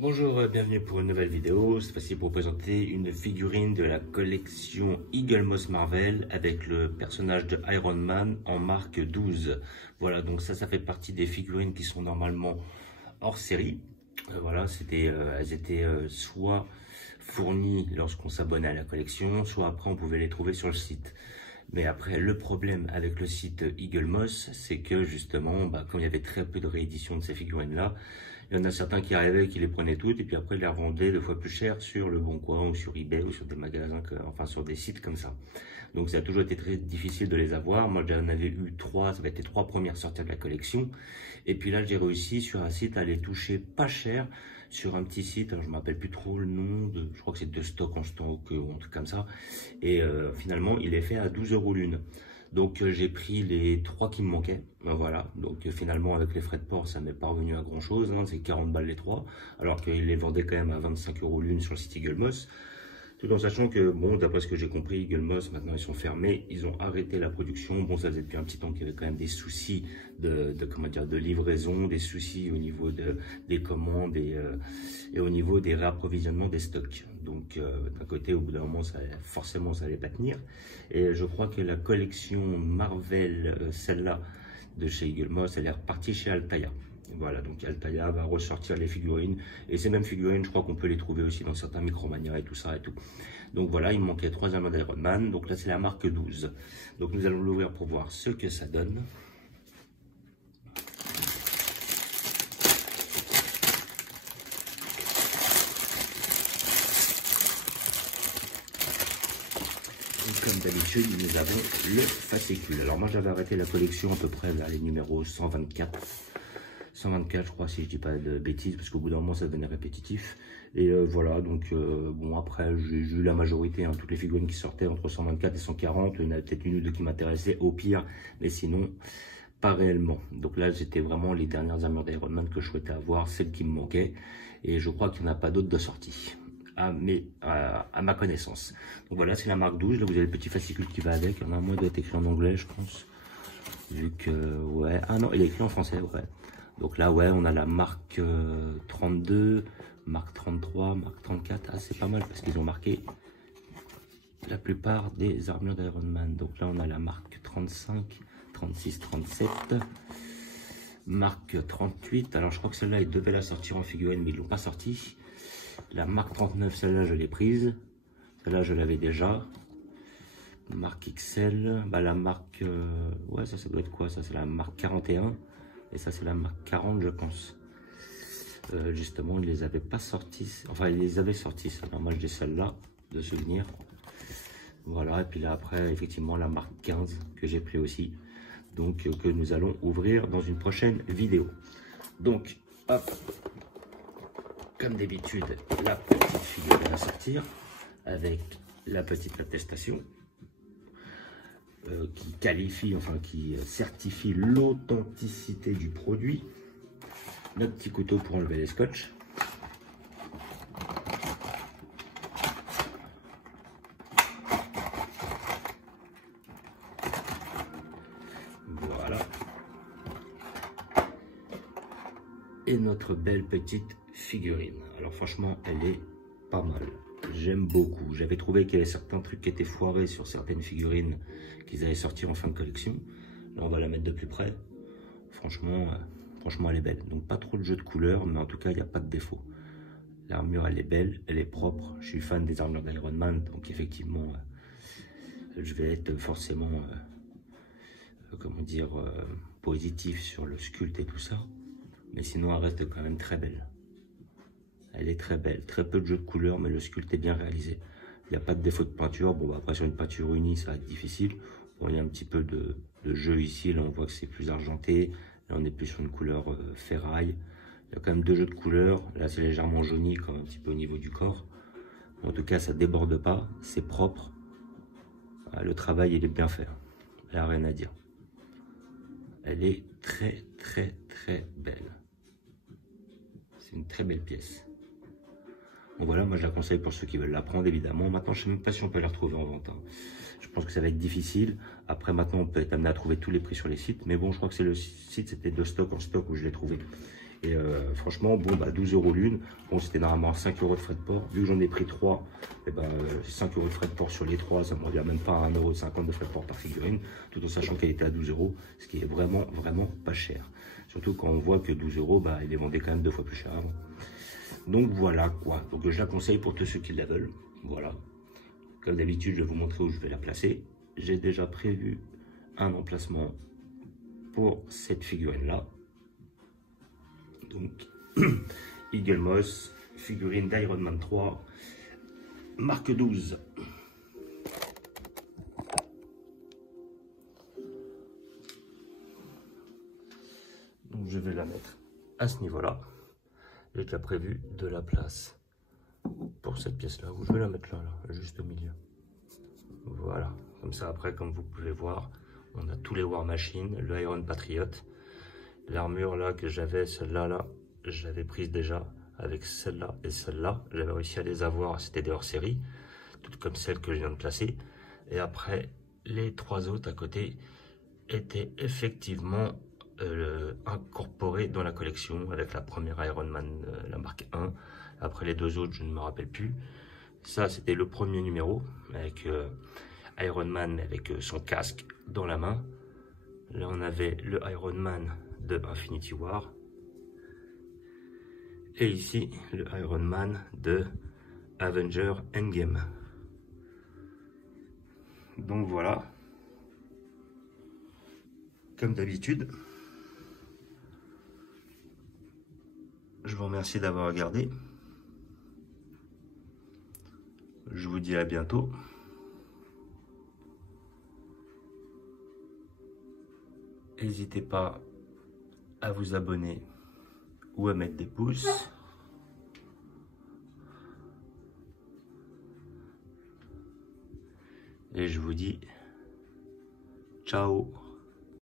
Bonjour, bienvenue pour une nouvelle vidéo. Cette fois-ci pour présenter une figurine de la collection Eagle Moss Marvel avec le personnage de Iron Man en marque 12. Voilà, donc ça fait partie des figurines qui sont normalement hors série. Voilà, elles étaient soit fournies lorsqu'on s'abonnait à la collection, soit après on pouvait les trouver sur le site. Mais après, le problème avec le site Eagle Moss, c'est que justement, comme il y avait très peu de rééditions de ces figurines-là, il y en a certains qui arrivaient, qui les prenaient toutes, et puis après, ils les revendaient 2 fois plus cher sur le Bon Coin, ou sur eBay, ou sur des magasins, enfin sur des sites comme ça. Donc ça a toujours été très difficile de les avoir. Moi, j'en avais eu 3, ça va être les 3 premières sorties de la collection. Et puis là, j'ai réussi sur un site à les toucher pas cher, sur un petit site, alors je ne me rappelle plus trop le nom, je crois que c'est de stock en stock ou un truc comme ça. Et finalement, il est fait à 12 € l'une. Donc j'ai pris les 3 qui me manquaient, voilà. Donc finalement avec les frais de port ça m'est pas revenu à grand chose, hein. C'est 40 balles les 3, alors qu'ils les vendaient quand même à 25 € l'une sur le site Eagle Moss. Tout en sachant que, bon, d'après ce que j'ai compris, Eagle Moss, maintenant ils sont fermés, ils ont arrêté la production. Bon, ça faisait depuis un petit temps qu'il y avait quand même des soucis de livraison, des soucis au niveau des commandes et au niveau des réapprovisionnements des stocks. Donc, d'un côté, au bout d'un moment, forcément, ça allait pas tenir. Et je crois que la collection Marvel, celle-là, de chez Eagle Moss, elle est repartie chez Altaïa. Voilà, donc Altaïa va ressortir les figurines. Et ces mêmes figurines, je crois qu'on peut les trouver aussi dans certains Micromania et tout ça et tout. Donc voilà, il me manquait 3 armes d'Iron Man. Donc là, c'est la marque 12. Donc nous allons l'ouvrir pour voir ce que ça donne. Comme d'habitude, nous avons le fascicule. Alors moi, j'avais arrêté la collection à peu près vers les numéros 124. 124, je crois, si je dis pas de bêtises, parce qu'au bout d'un moment, ça devenait répétitif. Et voilà, donc bon, après, j'ai eu la majorité, hein, toutes les figurines qui sortaient entre 124 et 140. Il y en avait peut-être une ou deux qui m'intéressaient au pire, mais sinon, pas réellement. Donc là, c'était vraiment les dernières armures d'Iron Man que je souhaitais avoir, celles qui me manquaient. Et je crois qu'il n'y en a pas d'autres de sortie. À ma connaissance. Donc voilà, c'est la marque 12. Là, vous avez le petit fascicule qui va avec. Il y en a un, moins, il doit être écrit en anglais, je pense. Vu que, ouais. Ah non, il est écrit en français, ouais. Donc là, ouais, on a la marque 32, marque 33, marque 34. Ah, c'est pas mal parce qu'ils ont marqué la plupart des armures d'Iron Man. Donc là, on a la marque 35, 36, 37. Marque 38. Alors, je crois que celle-là, ils devaient la sortir en figurine, mais ils l'ont pas sortie. La marque 39, celle-là, je l'ai prise. Celle-là, je l'avais déjà. Marque XL. La marque... ouais, ça doit être quoi? Ça, c'est la marque 41. Et ça, c'est la marque 40, je pense. Justement, ils les avaient pas sortis. Enfin, ils les avaient sortis. Alors, moi, j'ai celle-là, de souvenir. Voilà. Et puis là, après, effectivement, la marque 15, que j'ai pris aussi. Donc, que nous allons ouvrir dans une prochaine vidéo. Donc, hop. Comme d'habitude, la petite figurine à sortir avec la petite attestation qui qualifie, enfin qui certifie l'authenticité du produit. Notre petit couteau pour enlever les scotch. Voilà. Et notre belle petite figurine. Alors franchement, elle est pas mal. J'aime beaucoup. J'avais trouvé qu'il y avait certains trucs qui étaient foirés sur certaines figurines qu'ils avaient sorti en fin de collection. Là, on va la mettre de plus près. Franchement, elle est belle. Donc pas trop de jeu de couleurs, mais en tout cas, il n'y a pas de défaut. L'armure, elle est belle, elle est propre. Je suis fan des armures d'Iron Man, donc effectivement, je vais être forcément, comment dire, positif sur le sculpte et tout ça. Mais sinon, elle reste quand même très belle. Elle est très belle, très peu de jeu de couleurs, mais le sculpte est bien réalisé. Il n'y a pas de défaut de peinture. Bon, après, sur une peinture unie, ça va être difficile. Bon, il y a un petit peu de jeu ici. Là, on voit que c'est plus argenté. Là, on est plus sur une couleur ferraille. Il y a quand même 2 jeux de couleurs. Là, c'est légèrement jauni, quand même, un petit peu au niveau du corps. En tout cas, ça ne déborde pas. C'est propre. Le travail, il est bien fait. Il n'y a rien à dire. Elle est très, très, très belle. C'est une très belle pièce. Donc voilà, moi je la conseille pour ceux qui veulent la prendre évidemment. Maintenant, je ne sais même pas si on peut la retrouver en vente. Hein. Je pense que ça va être difficile. Après, maintenant, on peut être amené à trouver tous les prix sur les sites. Mais bon, je crois que c'est le site, c'était de stock en stock où je l'ai trouvé. Et franchement, bon, bah 12 € l'une. Bon, c'était normalement 5 € de frais de port. Vu que j'en ai pris 3, et ben 5 € de frais de port sur les 3, ça ne me revient même pas à 1,50 € de frais de port par figurine, tout en sachant qu'elle était à 12 €, ce qui est vraiment, vraiment pas cher. Surtout quand on voit que 12 €, bah, il les vendait quand même 2 fois plus cher avant. Donc voilà quoi. Donc je la conseille pour tous ceux qui la veulent. Voilà. Comme d'habitude, je vais vous montrer où je vais la placer. J'ai déjà prévu un emplacement pour cette figurine-là. Donc, Eagle Moss, figurine d'Iron Man 3, marque 12. Donc je vais la mettre à ce niveau-là. J'ai déjà prévu de la place pour cette pièce-là, où je vais la mettre là, juste au milieu. Voilà, comme ça après, comme vous pouvez voir, on a tous les War Machines, le Iron Patriot, l'armure là que j'avais, celle-là, là, j'avais prise déjà avec celle-là et celle-là. J'avais réussi à les avoir, c'était des hors-série, toutes comme celles que je viens de placer. Et après, les 3 autres à côté étaient effectivement incorporés dans la collection avec la première Iron Man, la marque 1. Après les 2 autres, je ne me rappelle plus. Ça, c'était le premier numéro avec Iron Man avec son casque dans la main. Là, on avait le Iron Man de Infinity War. Et ici, le Iron Man de Avenger Endgame. Donc voilà. Comme d'habitude, je vous remercie d'avoir regardé. Je vous dis à bientôt. N'hésitez pas à vous abonner ou à mettre des pouces. Et je vous dis ciao.